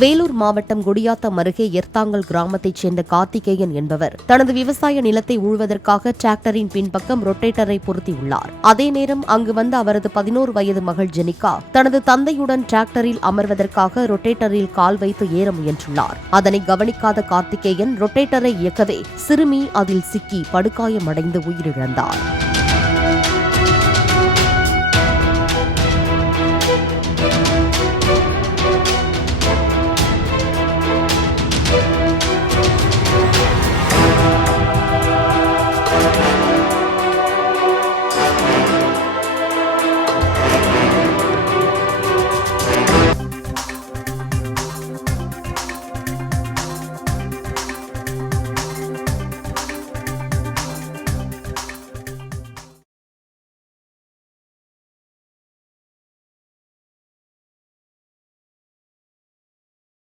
வேலூர் மாவட்டம் குடியாத்தம் அருகே எர்த்தாங்கல் கிராமத்தைச் சேர்ந்த கார்த்திகேயன் என்பவர் தனது விவசாய நிலத்தை உழுவதற்காக டிராக்டரின் பின்பக்கம் ரொட்டேட்டரை பொருத்தியுள்ளார். அதே நேரம் அங்கு வந்த அவரது 11 வயது மகள் ஜெனிகா தனது தந்தையுடன் டிராக்டரில் அமர்வதற்காக ரொட்டேட்டரில் கால் வைத்து ஏற முயன்றுள்ளார். அதனை கவனிக்காத கார்த்திகேயன் ரொட்டேட்டரை இயக்கவே சிறுமி அதில் சிக்கி படுகாயமடைந்து உயிரிழந்தார்.